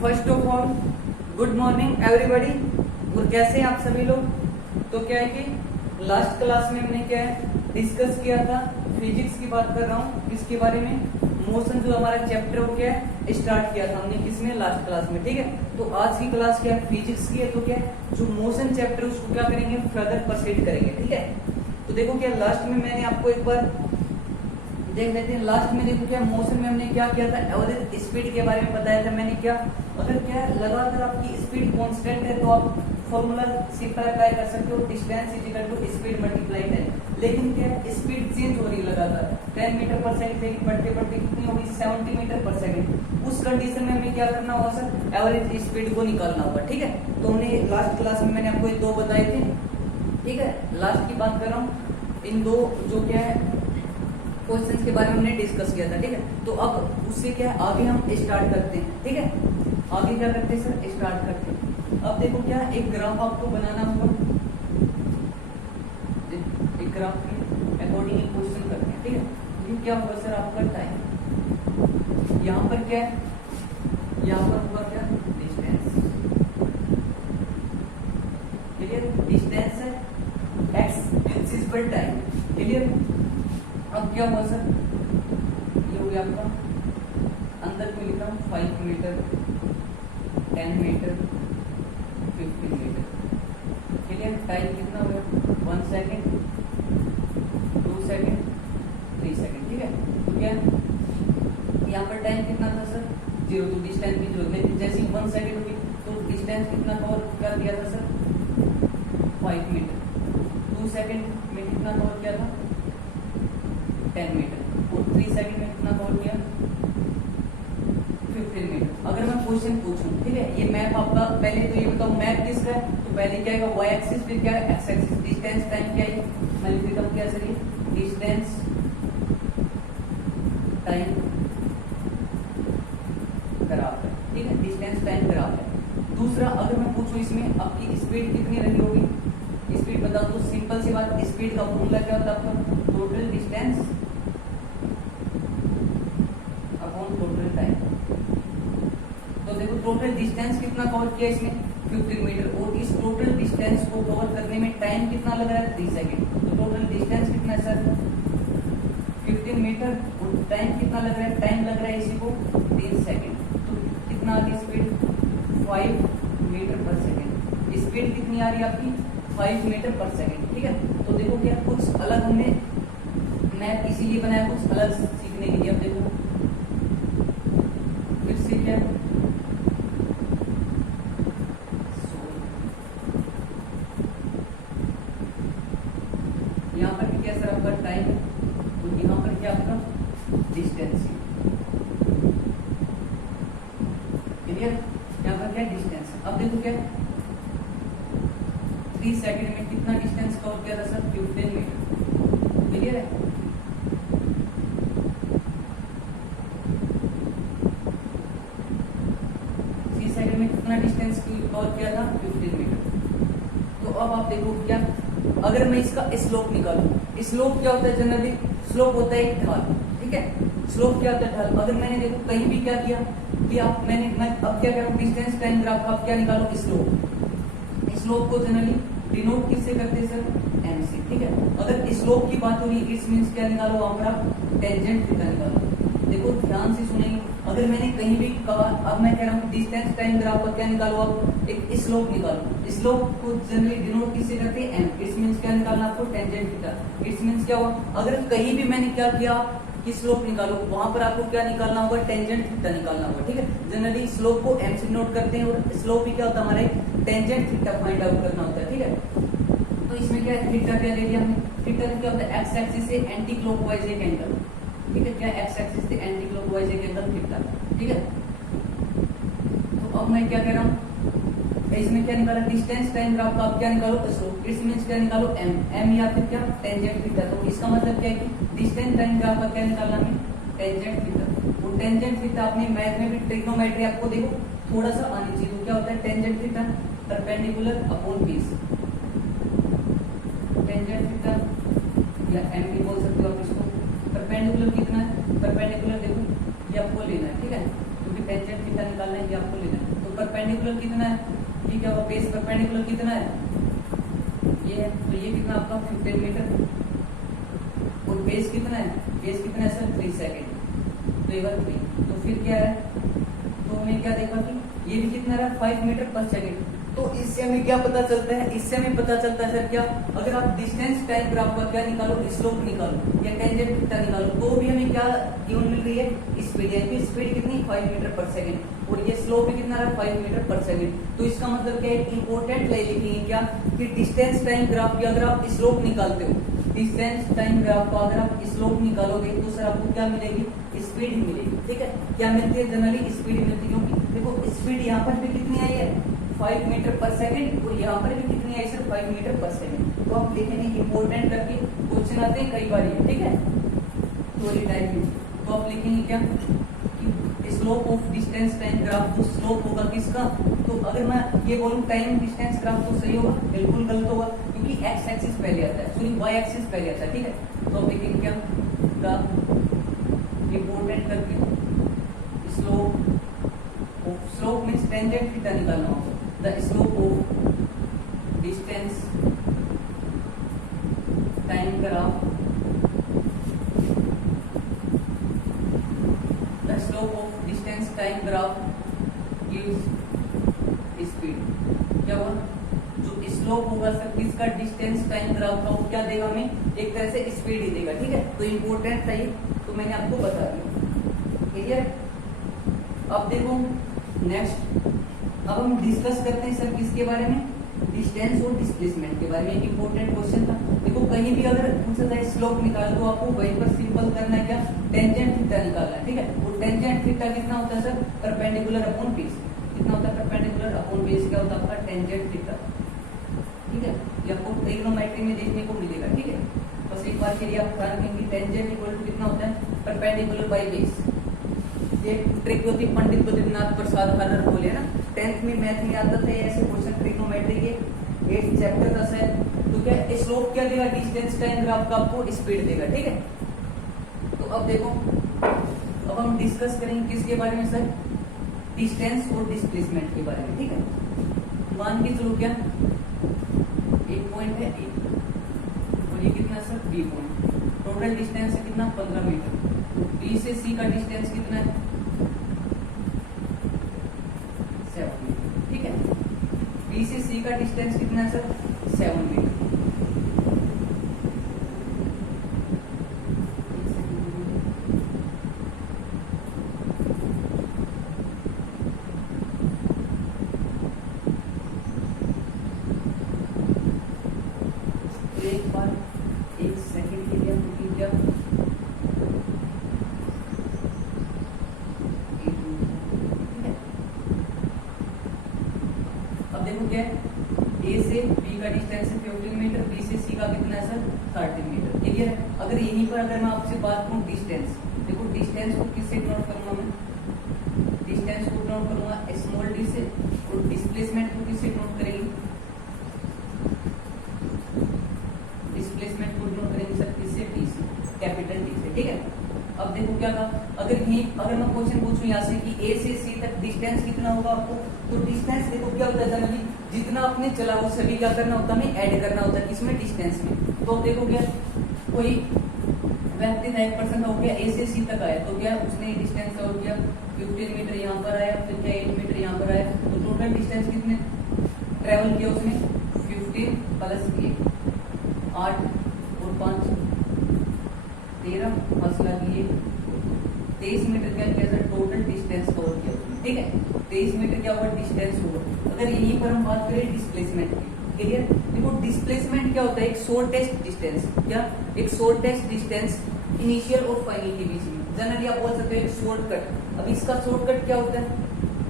First of all good morning everybody. और कैसे हैं आप सभी लोग। तो क्या है कि लास्ट क्लास में हमने क्या है डिस्कस किया था, फिजिक्स की बात कर रहा हूँ, किसके बारे में, मोशन जो हमारा चैप्टर हो क्या है स्टार्ट किया था हमने किसमें, लास्ट क्लास में। ठीक है, तो आज की क्लास क्या है फिजिक्स की है। तो क्या है जो मोशन चैप्टर उसको क्या करेंगे फर्दर प्रोसीड करेंगे। ठीक है, तो देखो क्या लास्ट में मैंने आपको एक बार देख लेते हैं। लास्ट में देखो क्या मोशन में हमने क्या किया था, एवरेज स्पीड के बारे में बताया था मैंने। क्या अगर क्या लगातार आपकी स्पीड कांस्टेंट है तो आप फॉर्मूला सिंपल अप्लाई कर सकते हो, distance is equal to speed multiply time. लेकिन क्या स्पीड चेंज हो रही लगातार, 10 मीटर पर सेकंड थी, बढ़ते बढ़ते कितनी होगी 70 मीटर पर सेकंड। उस कंडीशन में हमें क्या करना होगा सर, एवरेज स्पीड को निकालना होगा। ठीक है, तो हमने लास्ट क्लास में मैंने आपको ये दो बताए थे। ठीक है, लास्ट की बात कर रहा हूँ, इन दो जो क्या है क्वेश्चंस के बारे में हमने डिस्कस किया था। ठीक है, तो अब उससे क्या है आगे हम स्टार्ट करते हैं। ठीक है, आगे क्या करते हैं सर, स्टार्ट करते हैं। अब देखो क्या एक ग्राफ आपको बनाना होगा, एक ग्राफ के अकॉर्डिंग क्वेश्चन करते हैं। ठीक है, ये क्या होगा सर आपका टाइम, यहाँ पर क्या है, यहाँ पर होगा क्या डिस्टेंस, क्लियर, डिस्टेंस है x एक्सिस पर टाइम, क्लियर। अब क्या हुआ सर, ये हो गया आपका, अंदर में लिख रहा हूँ 5 metre, 10 metre, 15 metre, clear. Time कितना हो गया 1 सेकेंड, 2 सेकेंड, 3 सेकेंड। ठीक है, तो क्या यहाँ पर टाइम कितना था सर 0, तो डिस्टेंस भी 0, लेकिन जैसे 1 सेकेंड हुई तो डिस्टेंस कितना कवर कर दिया था सर 5 मीटर, 2 सेकेंड में कितना कवर किया था 10 मीटर, और 3 सेकंड में कितना कवर किया 15 मीटर। अगर मैं क्वेश्चन पूछूं, ठीक है, ये मैप आपका, पहले तो ये बताओ मैप किसका है, तो पहले क्या है y एक्सिस, फिर क्या है x एक्सिस, डिस्टेंस टाइम क्या है, मैं लिख देता हूं क्या सर, ये डिस्टेंस टाइम ग्राफ है। ठीक है, डिस्टेंस टाइम ग्राफ है। दूसरा अगर मैं पूछूं इसमें आपकी स्पीड कितनी रही होगी, स्पीड बताओ, तो सिंपल सी बात, स्पीड का फॉर्मूला क्या होता है आपका, total distance upon total time. तो देखो टोटल डिस्टेंस कितना कवर किया इसमें 15 मीटर, और इस टोटल डिस्टेंस को कवर करने में टाइम कितना लग रहा है 3 सेकंड। तो टोटल डिस्टेंस कितना है सर 15 मीटर, और टाइम कितना लग रहा है, टाइम लग रहा है इसी को 3 सेकंड। तो कितना आ गई स्पीड 5 मीटर पर सेकंड। स्पीड कितनी आ रही है आपकी 5 मीटर पर सेकंड। ठीक है, तो देखो क्या कुछ अलग हमने मैप इसीलिए बनाया, कुछ अलग सीखने के लिए। अब देखो फिर से क्या यहाँ पर भी क्या सर आपका टाइम, तो यहाँ पर क्या आपका डिस्टेंस, क्लियर, यहाँ पर क्या डिस्टेंस। अब देखो क्या 3 सेकंड में कितना डिस्टेंस कवर किया था सर 15 मीटर, क्लियर है। सेकंड में कितना डिस्टेंस कवर किया था 15 मीटर। तो अब आप देखो क्या, अगर मैं इसका स्लोप निकालूं, स्लोप क्या होता है जनरली, स्लोप होता है एक ढाल। ठीक है, स्लोप क्या होता है ढाल। अगर मैंने देखो कहीं भी क्या किया कि आप मैं अब क्या करूं, डिस्टेंस टाइम ग्राफ का आप क्या निकालो स्लोप। स्लोप को जनरली डिनोट किससे करते हैं सर एम से। ठीक है, अगर स्लोप की बात हो रही है इट्स मींस क्या निकालो वहां पर आप टेंजेंट थीटा निकालो। देखो ध्यान से सुनेंगे, अगर मैंने कहीं भी कहा, अब मैं कह रहा हूँ डिस्टेंस टाइम ग्राफ का क्या निकालो, आप एक स्लोप निकालो। स्लोप को जनरली डिनोट किससे करते हैं एम, इट्स मींस क्या निकालना आपको टेंजेंट थीटा। इट्स मींस क्या हुआ, अगर कहीं भी मैंने क्या किया कि स्लोप निकालो, वहां पर आपको क्या निकालना होगा टेंजेंट थीटा निकालना होगा। ठीक है, जनरली स्लोप को एम से नोट करते हैं, और स्लोप ही क्या होता है हमारे टेंजेंट थीटा फाइंड आउट करना होता है। ठीक है, तो इसमें क्या है थीटा क्या ले लिया हमने, थीटा क्या होता है एक्स एक्सिस से एंटी क्लॉकवाइज एक एंगल। ठीक है, क्या एक्स एक्सिस से एंटी क्लॉकवाइज एक एंगल थीटा। ठीक है, तो अब मैं क्या कह रहा हूँ, इसमें क्या निकाला डिस्टेंस टाइम ग्राफ का, आप क्या निकालो स्लोप, इट्स मींस क्या निकालो एम, एम या फिर क्या टेंजेंट थीटा। तो इसका मतलब क्या है कि डिस्टेंस टाइम ग्राफ का क्या निकालना हमें टेंजेंट थीटा। वो टेंजेंट थीटा अपनी मैथ में भी ट्रिग्नोमेट्री आपको देखो थोड़ा सा आनी चाहिए। तो क्या होता है tangent theta perpendicular upon base, tangent theta या एम भी बोल सकते हो आप इसको। परपेंडिकुलर कितना है, परपेंडिकुलर देखो ये आपको लेना है, ठीक है, क्योंकि टेंजेंट थीटा निकालना है, ये आपको लेना है। तो परपेंडिकुलर कितना है, ये क्या हुआ, बेस परपेंडिकुलर कितना है, ये है, तो ये कितना आपका 15 मीटर, और बेस कितना है, बेस कितना है सर 3 सेकेंड, तो ये बात 3, तो फिर क्या है, तो हमें क्या देखा कि ये भी कितना रहा 5 मीटर पर सेकेंड। तो इससे हमें क्या पता चलता है, इससे हमें पता चलता है सर क्या, अगर आप डिस्टेंस टाइम ग्राफ का क्या निकालो, स्लोप निकालो या टेंजेंट थीटा निकालो, तो भी हमें क्या गिवन मिल रही है, स्पीड, यानी स्पीड कितनी 5 मीटर पर सेकेंड, और ये स्लोप भी कितना रहा 5 मीटर पर सेकेंड। तो इसका मतलब क्या है, इंपॉर्टेंट ले लिखेंगे क्या कि डिस्टेंस टाइम ग्राफ की अगर आप स्लोप निकालते हो, डिस्टेंस टाइम ग्राफ का अगर आप स्लोप निकालोगे तो सर आपको क्या मिलेगी, स्पीड ही मिलेगी। ठीक है, क्या मिलती है, जनरली स्पीड मिलती है, क्योंकि देखो स्पीड यहाँ पर भी कितनी आई है 5 मीटर पर सेकेंड, और यहाँ पर भी कितनी आई सर 5 मीटर पर सेकेंड। तो आप देखेंगे इंपॉर्टेंट करके क्वेश्चन आते हैं कई बार ये, ठीक है, थ्योरी टाइप में। तो आप लिखेंगे क्या कि slope of distance time graph, तो स्लोप होगा किसका, तो अगर मैं ये बोलूं टाइम डिस्टेंस ग्राफ तो सही होगा, बिल्कुल गलत होगा, क्योंकि एक्स एक्सिस पहले आता है, सॉरी वाई एक्सिस पहले आता है। ठीक है, तो आप देखेंगे क्या ग्राफ इंपॉर्टेंट करके स्लोप मीन्स टेंजेंट थीटा निकालना होगा, the slope of distance time graph, the slope of distance time graph gives speed. क्या हुआ, जो स्लोप होगा सर किसका, डिस्टेंस टाइम ग्राफ का, वो क्या देगा हमें, एक तरह से स्पीड ही देगा। ठीक है, तो इंपॉर्टेंट था ये, तो मैंने आपको बता दिया, क्लियर। अब देखो नेक्स्ट, अब हम डिस्कस करते हैं सर किसके बारे में, डिस्टेंस और डिस्प्लेसमेंट के बारे में। एक इंपॉर्टेंट क्वेश्चन था, देखो कहीं भी अगर पूछा जाए स्लोप निकाल, तो आपको वहीं पर सिंपल करना है क्या, टेंजेंट थीटा निकालना है। ठीक है, वो टेंजेंट थीटा कितना होता है सर, परपेंडिकुलर अपॉन बेस, कितना होता है परपेंडिकुलर अपॉन बेस, क्या होता है आपका टेंजेंट थीटा। ठीक है, ये आपको ट्रिग्नोमेट्री में देखने को मिलेगा। ठीक है, बस एक बार के लिए आप ध्यान रखेंगे टेंजेंट इक्वल टू कितना होता है, परपेंडिकुलर बाय बेस। ये ट्रिक होती पंडित बद्रीनाथ प्रसाद हरर बोले ना, 10th में मैथ में आता था ऐसे क्वेश्चन ट्रिग्नोमेट्री के, 8th चैप्टर का है। तो क्या स्लोप क्या देगा, डिस्टेंस टाइम ग्राफ का आपको स्पीड देगा। ठीक है, तो अब देखो, अब हम डिस्कस करेंगे किसके बारे में सर, डिस्टेंस और डिस्प्लेसमेंट के बारे में। ठीक है, मान के चलो क्या एक पॉइंट है ए, और ये कितना sir B point, total distance है कितना 15 मीटर, बी से सी का डिस्टेंस कितना है 7 मीटर। ठीक है, बी से सी का डिस्टेंस कितना है सर 7 मीटर। एक बार एक सेकंड के लिए हम क्या अब देखो क्या है, ए से बी का डिस्टेंस है 15 मीटर, बी से सी का कितना है सर 13 मीटर। ठीक है, अगर यहीं पर अगर मैं आपसे बात करूं डिस्टेंस, देखो डिस्टेंस को किससे नोट करूंगा मैं, डिस्टेंस को नोट करूंगा स्मॉल डी से, और डिस्प्लेसमेंट को किससे नोट करेंगे, डिस्प्लेसमेंट को नोट करेंगे सर किससे, डी से, कैपिटल डी से। ठीक है, अब देखो क्या कहा, अगर मैं क्वेश्चन पूछूं यहाँ से कि ए से सी तक डिस्टेंस कितना होगा आपको, तो डिस्टेंस देखो क्या होता है जनरली, जितना आपने चला वो सभी क्या करना होता है, हमें ऐड करना होता है किसमें, डिस्टेंस में। तो देखो क्या, कोई व्यक्ति था, एक पर्सन हो गया ए से सी तक आया, तो क्या उसने डिस्टेंस का हो गया 15 मीटर यहाँ पर आया, फिर क्या 8 मीटर यहाँ पर आया, तो टोटल डिस्टेंस कितने ट्रेवल किया उसने 15 प्लस 8 और 5 13 फासला लिए 23 मीटर क्या किया सर, टोटल डिस्टेंस कवर किया। ठीक है, 23 मीटर क्या हुआ डिस्टेंस हुआ। अगर यहीं पर हम बात करें डिस्प्लेसमेंट की, क्लियर, देखो डिस्प्लेसमेंट क्या होता है, एक शॉर्टेस्ट डिस्टेंस, क्या एक शॉर्टेस्ट डिस्टेंस इनिशियल और फाइनल के बीच में, जनरली आप बोल सकते हो एक शॉर्टकट। अब इसका शॉर्टकट क्या होता है,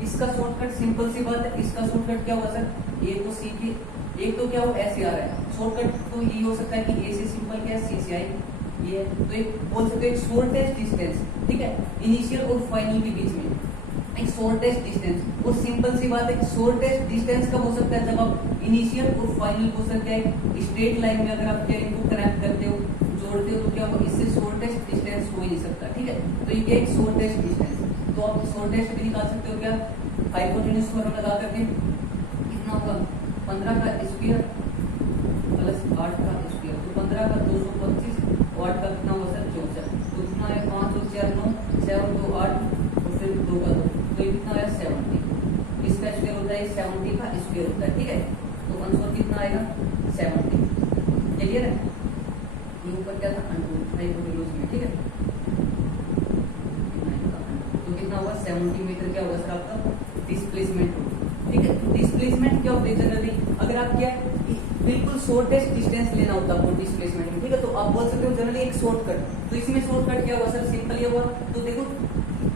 इसका शॉर्टकट सिंपल सी बात है, इसका शॉर्टकट क्या होगा सर, ए को सी की, एक तो क्या हो ऐसे आ रहा है शॉर्टकट, तो ये हो सकता है कि ए से सिंपल क्या है सी से आई, ये तो एक बोल सकते हैं एक शॉर्टेस्ट डिस्टेंस। ठीक है, इनिशियल और फाइनल के बीच में एक शॉर्टेस्ट डिस्टेंस, और सिंपल सी बात है शॉर्टेस्ट डिस्टेंस कब हो सकता है, जब आप इनिशियल और फाइनल को सर क्या है स्ट्रेट लाइन में अगर आप क्या इनको कनेक्ट करते हो, जोड़ते हो, तो क्या होगा, इससे शॉर्टेस्ट डिस्टेंस हो ही नहीं सकता। ठीक है, तो ये क्या एक शॉर्टेस्ट डिस्टेंस, तो आप शॉर्टेस्ट भी निकाल सकते हो क्या, हाइपोटेन्यूज फॉर्म लगा करके कितना होगा 15 का स्क्वायर प्लस 8 का स्क्वायर, तो 15 का 225 और 8 का कितना होगा सर 64, तो कितना है 5 और 4 9, 7 2 8 और फिर 2 का 2, तो ये कितना है 70, इसका स्क्वायर होता है 70 का स्क्वायर होता है, ठीक है। तो आंसर कितना आएगा 70, क्लियर है। ये ऊपर क्या था हाइपोटेन्यूज में, ठीक है। तो कितना होगा 70 मीटर क्या होगा सर आपका डिस्प्लेसमेंट होगा, ठीक है। डिस्प्लेसमेंट क्या होता है जनरली, अगर आप क्या बिल्कुल शॉर्टेस्ट डिस्टेंस लेना होता है आपको डिस्प्लेसमेंट में, ठीक है। तो आप बोल सकते हो जनरली एक शॉर्टकट, तो इसमें शॉर्टकट क्या होगा सर, सिंपल ये हुआ। तो देखो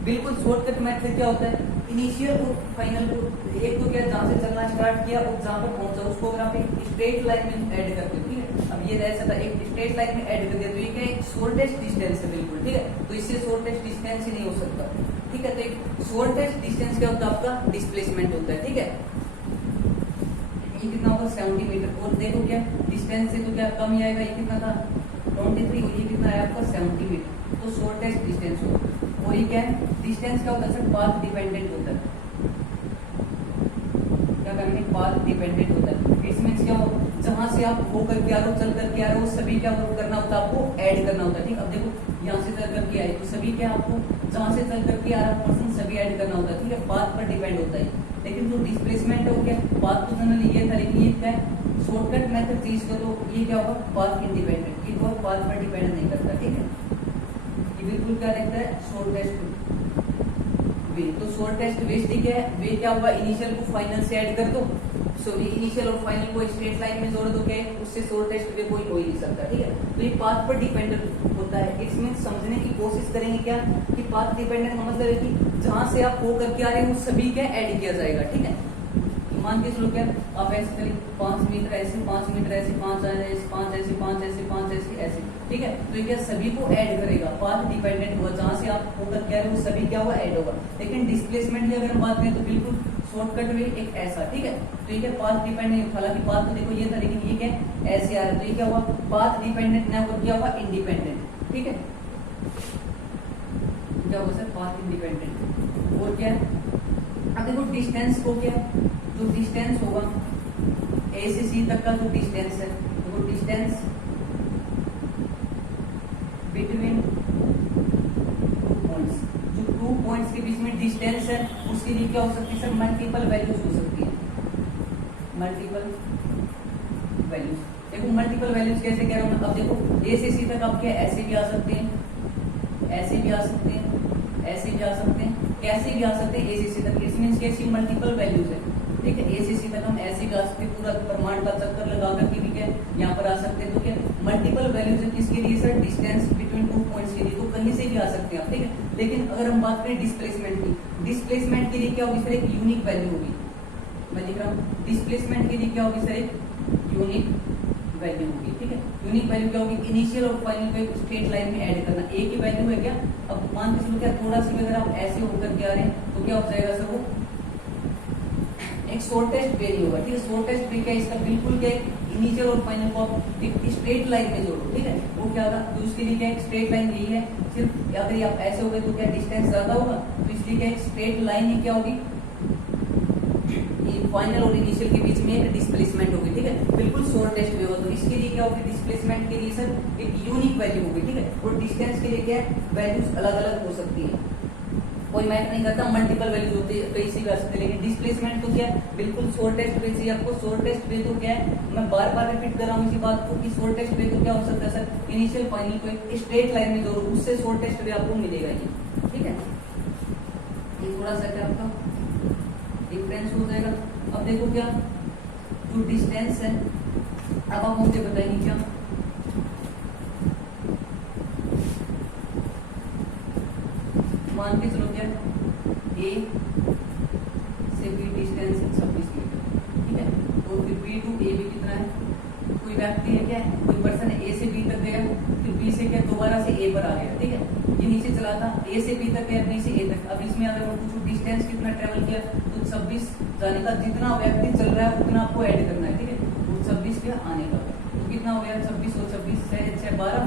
बिल्कुल शॉर्टकट मेथड क्या होता है, इनिशियल और फाइनल को एक तो क्या जहां से चलना स्टार्ट किया और जहां पर पहुंचा उसको अगर आप एक स्ट्रेट लाइन में ऐड करते हो, ठीक है। अब ये ऐसा था एक स्ट्रेट लाइन में ऐड कर दिया, तो ये क्या एक शॉर्टेस्ट डिस्टेंस है बिल्कुल, ठीक है। तो इससे शॉर्टेस्ट डिस्टेंस ही नहीं हो सकता, ठीक है। तो एक शॉर्टेस्ट डिस्टेंस क्या होता है आपका डिस्प्लेसमेंट होता है, ठीक है। ये कितना होगा 70 मीटर, और देखो क्या डिस्टेंस से तो क्या कम ही आएगा, ये कितना था 23 और ये कितना है आपका 70 मीटर, तो शॉर्टेस्ट डिस्टेंस होगा। और ये क्या है डिस्टेंस क्या होता है सर पाथ डिपेंडेंट होता है, क्या करेंगे पाथ डिपेंडेंट होता है। इसमें क्या हो जहां से आप वो करके आ रहे हो चल करके आ रहे हो सभी क्या करना होता है आपको ऐड करना होता है, ठीक। अब देखो यहाँ से चल करके आए तो सभी क्या आपको जहां से चल करके आ रहा पर्सन सभी ऐड करना होता है, ठीक है। पाथ पर डिपेंड होता है, लेकिन जो डिस्प्लेसमेंट है वो क्या पाथ तो जनरली ये था, लेकिन ये क्या है शॉर्टकट मेथड चीज का, तो ये क्या होगा पाथ इंडिपेंडेंट, ये बहुत पाथ पर डिपेंड नहीं करता, ठीक है। ये बिल्कुल क्या रहता है शॉर्टेस्ट वे, तो शॉर्टेस्ट वे क्या है, वे क्या होगा इनिशियल को फाइनल से ऐड कर दो, सॉरी इनिशियल और फाइनल को स्ट्रेट लाइन में जोड़ दो, क्या है उससे शॉर्टेस्ट वे कोई हो ही नहीं सकता, ठीक है। तो ये पाथ पर डिपेंडेंट होता है। इसमें समझने की कोशिश करेंगे क्या कि पाथ डिपेंडेंट का मतलब है कि जहां से आप हो करके आ रहे हैं वो सभी क्या ऐड किया जाएगा, ठीक है। मान के चलो क्या आप ऐसे चलिए 5 मीटर ऐसे 5 मीटर ऐसे 5 ऐसे 5 ऐसे 5 ऐसे 5 ऐसे ऐसे, ठीक है। तो ये क्या सभी को ऐड करेगा, पाथ डिपेंडेंट होगा, जहां से आप होकर क्या रहे हो सभी क्या हुआ ऐड होगा। लेकिन डिस्प्लेसमेंट की अगर हम बात करें तो बिल्कुल शॉर्टकट वे एक ऐसा, ठीक है। तो ये क्या पाथ डिपेंडेंट, हालांकि पाथ तो देखो ये था लेकिन ये क्या ऐसे आ रहा है, तो ये क्या हुआ पाथ डिपेंडेंट ना होकर क्या हुआ इंडिपेंडेंट, ठीक है। क्या हुआ सर पाथ इंडिपेंडेंट। और क्या अब देखो डिस्टेंस को क्या जो डिस्टेंस होगा ए से सी तक का जो डिस्टेंस है, वो डिस्टेंस बिटवीन पॉइंट्स, जो 2 पॉइंट्स के बीच में डिस्टेंस है उसके लिए क्या हो सकती है सर मल्टीपल वैल्यूज हो सकती है, मल्टीपल वैल्यूज। देखो मल्टीपल वैल्यूज कैसे कह रहा हूं मैं, अब देखो ए से सी तक आप क्या ऐसे भी आ सकते हैं, ऐसे भी आ सकते हैं, ऐसे भी आ सकते हैं, कैसे भी आ सकते हैं ए से सी तक, इट मींस कैसी मल्टीपल वैल्यूज है, ठीक है। ए से सी तक हम ऐसे भी आ सकते हैं, पूरा प्रमाण का चक्कर लगा करके भी क्या यहाँ पर आ सकते हैं, तो क्या मल्टीपल वैल्यूज है किसके लिए सर डिस्टेंस बिटवीन 2 पॉइंट्स के लिए, तो कहीं से भी आ सकते हैं आप, ठीक है। लेकिन अगर हम बात करें डिस्प्लेसमेंट की, डिस्प्लेसमेंट के लिए क्या होगी सर एक यूनिक वैल्यू होगी, मैं लिख रहा हूँ डिस्प्लेसमेंट के लिए क्या होगी सर एक यूनिक वैल्यू होगी, ठीक है। यूनिक वैल्यू क्या होगी इनिशियल और फाइनल को स्ट्रेट लाइन में ऐड करना, एक ही वैल्यू है क्या। अब मान के चलो क्या थोड़ा सा भी अगर आप ऐसे होकर के आ रहे हैं तो क्या हो जाएगा सर वो एक शॉर्टेस्ट वे नहीं होगा, ठीक है। शॉर्टेस्ट वे क्या इसका बिल्कुल क्या इनिशियल और फाइनल को आप एक स्ट्रेट लाइन में जोड़ो, ठीक है। वो क्या होगा तो उसके लिए क्या एक स्ट्रेट लाइन यही है, सिर्फ अगर आप ऐसे हो गए तो क्या डिस्टेंस ज्यादा होगा, तो इसलिए क्या एक स्ट्रेट लाइन ही क्या होगी फाइनल और इनिशियल के बीच में एक डिस्प्लेसमेंट होगी, ठीक है। बिल्कुल शॉर्टेस्ट वे होगा, तो इसके लिए क्या होगी डिस्प्लेसमेंट के लिए सर एक यूनिक वैल्यू होगी, ठीक है। और डिस्टेंस के लिए क्या वैल्यूज अलग अलग हो सकती है, कोई मैटर नहीं करता, मल्टीपल वैल्यूज होती है कहीं से भी आ सकते हैं। लेकिन डिस्प्लेसमेंट तो क्या बिल्कुल शॉर्टेस्ट वे चाहिए आपको। शॉर्टेस्ट वे तो क्या है मैं बार बार रिपीट कर रहा हूँ इसी बात को कि शॉर्टेस्ट वे तो क्या हो सकता है सर इनिशियल फाइनल को एक स्ट्रेट लाइन में जोड़ो, उससे शॉर्टेस्ट वे आपको मिलेगा ये, ठीक है। ये थोड़ा सा क्या आपका डिफरेंस हो जाएगा। अब देखो क्या जो डिस्टेंस है, अब आप मुझे बताएंगे क्या मान के चलो क्या ए से बी डिस्टेंस 26 मीटर, ठीक है। और फिर बी टू ए भी कितना है, कोई व्यक्ति है क्या कोई पर्सन है ए से बी तक गया, फिर बी से क्या दोबारा से ए पर आ गया, ठीक है। ये नीचे चला था ए से बी तक गया, बी से ए तक। अब इसमें अगर मैं पूछूं डिस्टेंस कितना ट्रेवल किया तो 26 जाने का, जितना व्यक्ति चल रहा है उतना आपको ऐड करना है, ठीक है। और 26 पे आने का तो कितना हो गया 26 और 26 6 12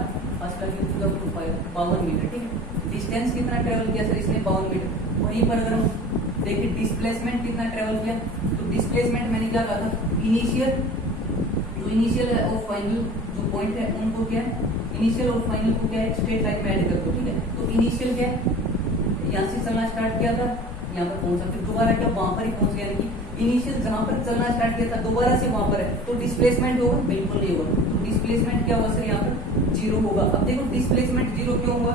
52 मीटर, ठीक है। डिस्टेंस कितना ट्रेवल किया सर इसमें 52 मीटर, वहीं पर अगर हम देखिए डिस्प्लेसमेंट कितना ट्रेवल किया, तो डिस्प्लेसमेंट मैंने क्या कहा था, इनिशियल और फाइनल जो पॉइंट है उनको क्या है, इनिशियल और फाइनल को क्या है स्ट्रेट लाइन में ऐड कर दो, ठीक है। तो इनिशियल क्या है, यहाँ से चलना स्टार्ट किया था, यहाँ पर पहुंचा, फिर दोबारा क्या वहां पर ही पहुंच गया, यानी कि इनिशियल जहां पर चलना स्टार्ट किया था दोबारा से वहां पर है, तो डिस्प्लेसमेंट होगा, बिल्कुल नहीं होगा। तो डिस्प्लेसमेंट क्या होगा सर, यहाँ पर जीरो होगा। अब देखो डिस्प्लेसमेंट जीरो क्यों हुआ,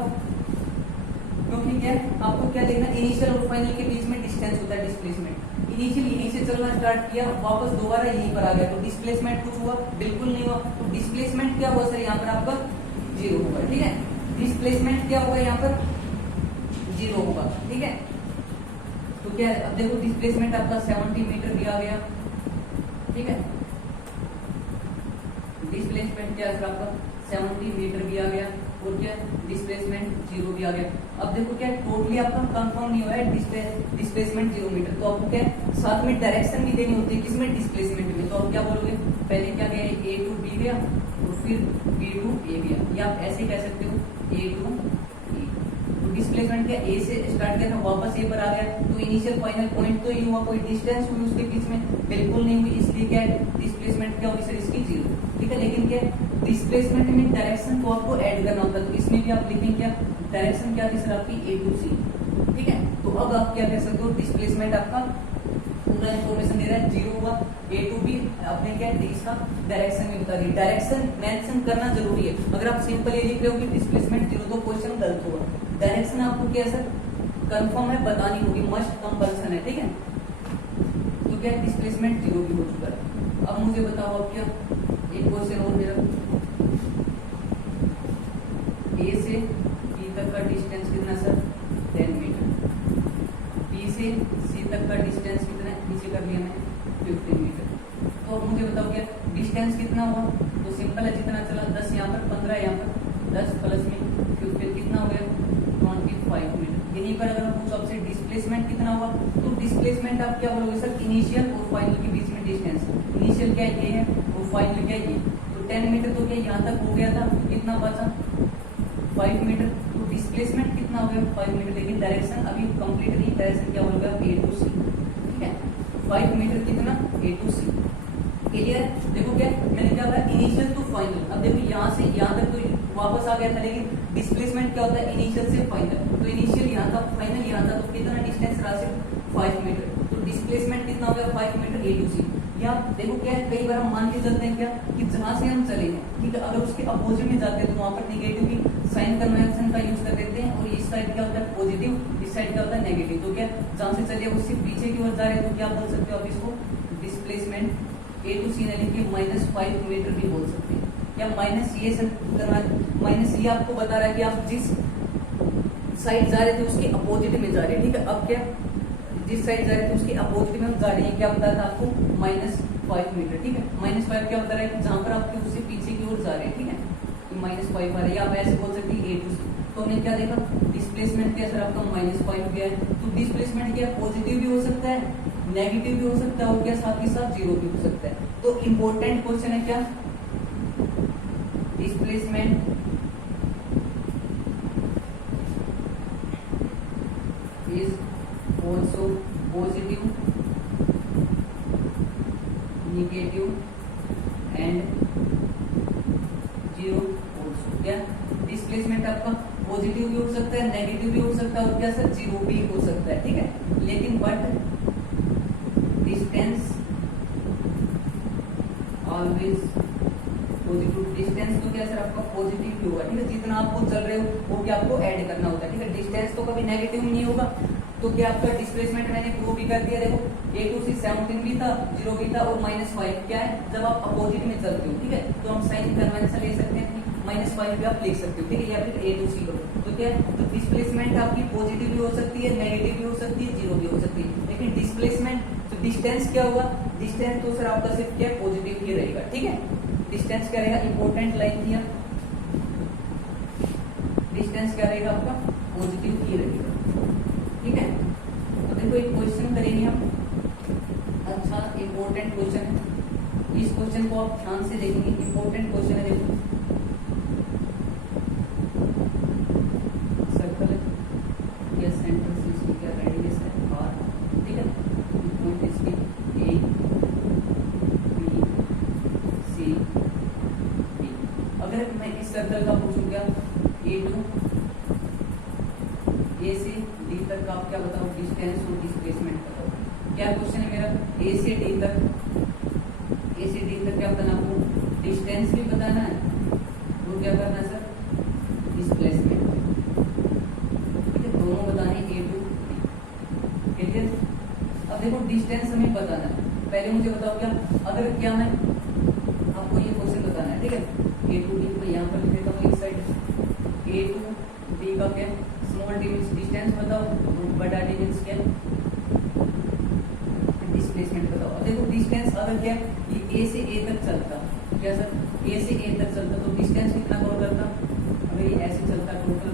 क्योंकि क्या है आपको क्या देखना, इनिशियल और फाइनल के बीच में डिस्टेंस होता है डिस्प्लेसमेंट। इनिशियल यहीं से चलना स्टार्ट किया, वापस दोबारा यहीं पर आ गया, तो डिस्प्लेसमेंट कुछ हुआ, बिल्कुल नहीं हुआ। तो डिस्प्लेसमेंट क्या हुआ सर, यहाँ पर आपका जीरो होगा, ठीक है। डिस्प्लेसमेंट क्या होगा, यहाँ पर जीरो होगा, ठीक है। तो क्या है, अब देखो डिस्प्लेसमेंट आपका 70 मीटर भी आ गया, ठीक है। डिस्प्लेसमेंट क्या है आपका 70 मीटर भी आ गया, और क्या डिस्प्लेसमेंट जीरो भी आ गया। अब देखो क्या टोटली आपका कंफर्म नहीं हुआ है डिस्प्लेसमेंट 0 मीटर, तो आपको क्या है साथ में डायरेक्शन भी देनी होती है, किसमें, डिस्प्लेसमेंट में। तो आप क्या बोलोगे, पहले क्या गया A टू B गया, और फिर B टू A गया, या आप ऐसे कह सकते हो A टू E। तो डिस्प्लेसमेंट क्या A से स्टार्ट किया था, वापस A पर आ गया, तो इनिशियल फाइनल पॉइंट तो ही हुआ, कोई डिस्टेंस हुई उसके बीच में, बिल्कुल नहीं हुई, इसलिए क्या है डिस्प्लेसमेंट क्या होगी सर, इसकी जीरो, ठीक है। लेकिन क्या डिस्प्लेसमेंट में डायरेक्शन को आपको ऐड करना होता है, तो इसमें भी आप लिखेंगे क्या, डायरेक्शन क्या थी सर आपकी A टू C, ठीक है। तो अब आप क्या कह सकते हो, डिस्प्लेसमेंट आपका पूरा इंफॉर्मेशन दे रहा है, जीरो हुआ, A टू B आपने क्या इसका डायरेक्शन भी बता दी। डायरेक्शन मेंशन करना जरूरी है, अगर आप सिंपल ये लिख रहे हो कि डिस्प्लेसमेंट जीरो, तो क्वेश्चन गलत होगा। डायरेक्शन आपको क्या सर कंफर्म है, बतानी होगी, मस्ट कंपल्सन है, ठीक है। तो क्या डिस्प्लेसमेंट जीरो भी हो चुका है। अब मुझे बताओ आप क्या, एक क्वेश्चन और मेरा, A से B तक का डिस्टेंस कितना सर, 10 मीटर। B से C तक का डिस्टेंस कितना है, नीचे कर लिया मैंने 15 मीटर। तो अब मुझे बताओ क्या डिस्टेंस कितना हुआ, तो सिंपल है, जितना चला 10 यहाँ पर, 15 यहाँ पर, 10 प्लस में 15 कितना हो गया 25 मीटर। यहीं पर अगर पूछो आपसे डिस्प्लेसमेंट कितना हुआ, तो डिस्प्लेसमेंट आप क्या बोलोगे सर, इनिशियल और फाइनल के बीच में डिस्टेंस, इनिशियल क्या ये है और फाइनल क्या ये, तो 10 मीटर तो क्या यहाँ तक हो गया था, तो कितना बचा 5 मीटर। तो डिस्प्लेसमेंट कितना हो गया 5 मीटर, लेकिन डायरेक्शन अभी कंप्लीट नहीं, डायरेक्शन क्या होगा A टू C, ठीक है। 5 मीटर कितना A टू C, क्लियर। देखो क्या मैंने क्या कहा, इनिशियल टू फाइनल। अब देखो यहाँ से यहाँ तक तो वापस आ गया था, लेकिन डिस्प्लेसमेंट क्या होता है, इनिशियल से फाइनल। तो इनिशियल यहाँ था, फाइनल यहाँ था, तो कितना डिस्टेंस रहा सिर्फ 5 मीटर। तो डिस्प्लेसमेंट कितना हो गया 5 मीटर A टू C। या देखो क्या है, कई बार हम मान के चलते हैं क्या कि जहां से हम चले हैं, ठीक है, अगर उसके अपोजिट में जाते हैं तो वहां पर निगेटिव की साइन कन्वेंशन का यूज कर देते हैं, और इस साइड क्या होता है पॉजिटिव, इस साइड क्या होता है नेगेटिव। तो क्या जहां से चले उससे पीछे की ओर जा रहे हैं, तो क्या बोल सकते हो आप इसको, डिस्प्लेसमेंट A टू C यानी कि -5 मीटर भी बोल सकते हैं, या माइनस ये माइनस ये आपको बता रहा है कि आप जिस साइड जा रहे थे उसके अपोजिट में जा रहे हैं, ठीक है। अब क्या जिस साइड जा रहे थे उसके अपोजिट में हम जा रहे हैं, क्या बता रहा था आपको -5 मीटर, ठीक है। -5 क्या बता रहा है कि जहां पर आपके उससे पीछे की ओर जा रहे हैं, ठीक है, तो -5 आ रहा है, या आप ऐसे बोल सकते हैं A टू C। तो हमने क्या देखा, डिस्प्लेसमेंट क्या सर आपका -5 गया है, तो डिस्प्लेसमेंट क्या पॉजिटिव भी हो सकता है, नेगेटिव भी हो सकता है, और क्या साथ ही साथ जीरो भी हो सकता है। तो इंपॉर्टेंट क्वेश्चन है क्या, displacement is also positive, negative and zero also. क्या डिस्प्लेसमेंट आपका पॉजिटिव भी हो सकता है, नेगेटिव भी हो सकता है, और क्या सर जीरो भी हो सकता है, ठीक है। लेकिन but distance always positive, distance तो क्या सर आपका पॉजिटिव भी होगा, ठीक है। जितना आपको चल रहे हो वो क्या आपको ऐड करना होता है, ठीक है। डिस्टेंस तो कभी नेगेटिव नहीं होगा। तो क्या आपका डिस्प्लेसमेंट मैंने प्रूव भी कर दिया, देखो A टू C 17 भी था, 0 भी था, और -5 क्या है जब आप अपोजिट में चलते हो, ठीक है। तो हम साइन कन्वेंशन ले सकते हैं, -5 भी आप लिख सकते हो, ठीक है, या फिर A टू C करो। तो क्या है, तो डिस्प्लेसमेंट आपकी पॉजिटिव भी हो सकती है, नेगेटिव भी हो सकती है, जीरो भी हो सकती है। लेकिन डिस्प्लेसमेंट तो डिस्टेंस क्या होगा, डिस्टेंस तो सर आपका सिर्फ क्या पॉजिटिव ही रहेगा, ठीक है। डिस्टेंस क्या रहेगा, इंपॉर्टेंट लाइन दिया, डिस्टेंस क्या रहेगा आपका पॉजिटिव ही रहेगा, ठीक है। तो देखो एक क्वेश्चन करेंगे हम, अच्छा इंपॉर्टेंट क्वेश्चन है, इस क्वेश्चन को आप ध्यान से देखेंगे, इंपॉर्टेंट क्वेश्चन है। देखो सर्कल या सेंटर से इसको क्या रेडी A2 A से D तक का आप क्या बताओ डिस्टेंस और डिस्प्लेसमेंट बताओ। क्या क्वेश्चन है मेरा, A से D तक क्या बताना आपको, डिस्टेंस भी बताना है, वो क्या करना है सर, डिस्प्लेसमेंट। ठीक है, दोनों बताने A2 D। अब देखो डिस्टेंस हमें बताना है, पहले मुझे बताओ क्या, अगर क्या मैं आपको ये क्वेश्चन बताना है, ठीक है, A2 D को यहाँ पर लिख देता हूँ, एक साइड A2 D का क्या, स्मॉल डी मीन्स डिस्टेंस बताओ, बड़ा डी मीन्स क्या, डिस्प्लेसमेंट बताओ। अब देखो डिस्टेंस अगर क्या ये A से A तक चलता, क्या सर, A से A तक चलता तो डिस्टेंस कितना कवर करता, अगर ये ऐसे चलता टोटल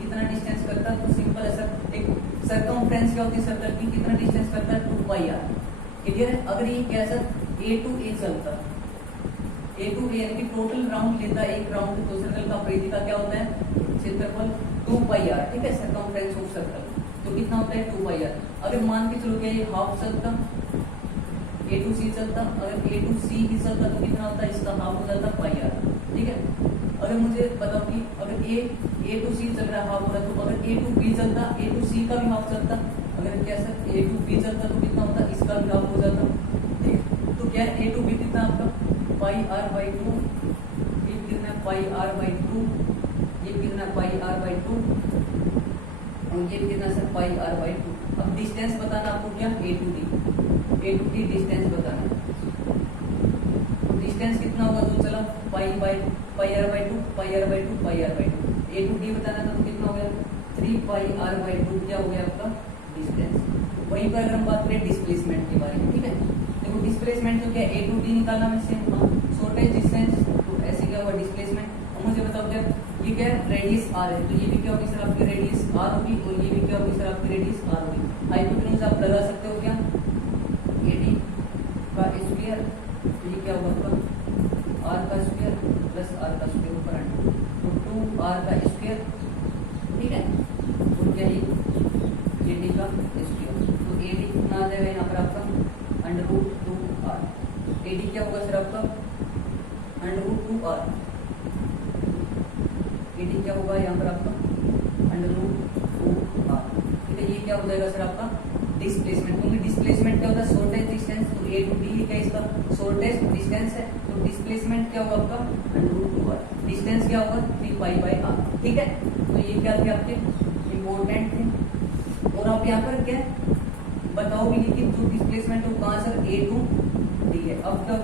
कितना डिस्टेंस करता, तो सिंपल है सर, एक सर्कमफ्रेंस क्या होती है सर्कल की, कितना डिस्टेंस करता है 2πr। क्लियर है। अगर ये क्या सर A to A चलता, A to A यानी कि टोटल राउंड लेता है, एक राउंड तो सर्कल का परिधि का क्या होता है क्षेत्रफल 2πr। ठीक है, सर्कमफ्रेंस ऑफ सर्कल तो कितना होता है 2πr। अगर मान के चलो क्या ये हाफ चलता, A to C चलता, अगर A to C भी चलता तो कितना होता है, इसका हाफ हो जाता πr। ठीक है, अगर मुझे बताओ कि अगर A to C चल रहा है हाफ हो रहा है, तो अगर A to B चलता, A to C का भी हाफ चलता, अगर क्या सर A to B चलता तो कितना होता, इसका भी हाफ हो जाता। ठीक है, तो क्या A to B कितना आपका πr/2, ये कितना πr/2, ये कितना πr/2 और ये कितना सर πr/2। अब डिस्टेंस बताना आपको क्या, A to D डिस्टेंस बताना। तो डिस्टेंस कितना होगा, तो चला πr/2 A to D बताना था, तो कितना हो गया 3πr/2 क्या हो गया आपका डिस्टेंस। वहीं पर अगर हम बात करें डिस्प्लेसमेंट के बारे में, ठीक है, देखो डिस्प्लेसमेंट तो क्या A to D निकालना में से शॉर्टेज डिस्टेंस, तो ऐसे क्या हुआ डिस्प्लेसमेंट। और मुझे बताओ क्या ये क्या रेडियस r है, तो ये भी क्या होगी सर आपकी रेडियस r होगी, और ये भी क्या होगी सर आपकी रेडियस r होगी। हाइपोटेन्यूज आप लगा सकते हो क्या, AD का स्क्वायर, तो ये क्या होगा आपका r का स्क्वायर प्लस r का स्क्वायर ऊपर अंडर, तो 2r का स्क्वायर। ठीक है, तो क्या ये AD का स्क्वायर, तो AD कितना आ जाएगा यहाँ पर आपका √2r। AD क्या होगा सर आपका √2r। AD क्या होगा यहाँ पर आपका √2r। ठीक है, ये क्या हो जाएगा सर आपका डिस्प्लेसमेंट, क्योंकि डिस्प्लेसमेंट क्या होता है शॉर्टेज डिस्टेंस, तो A to D क्या इसका शॉर्टेज डिस्टेंस है, तो डिस्प्लेसमेंट क्या होगा आपका √2r, डिस्टेंस क्या होगा 3πr। ठीक है, तो ये क्या थे आपके इम्पोर्टेंट थे। और आप यहाँ पर क्या बताओ भी कि जो डिस्प्लेसमेंट है वो कहाँ सर A to D है। अब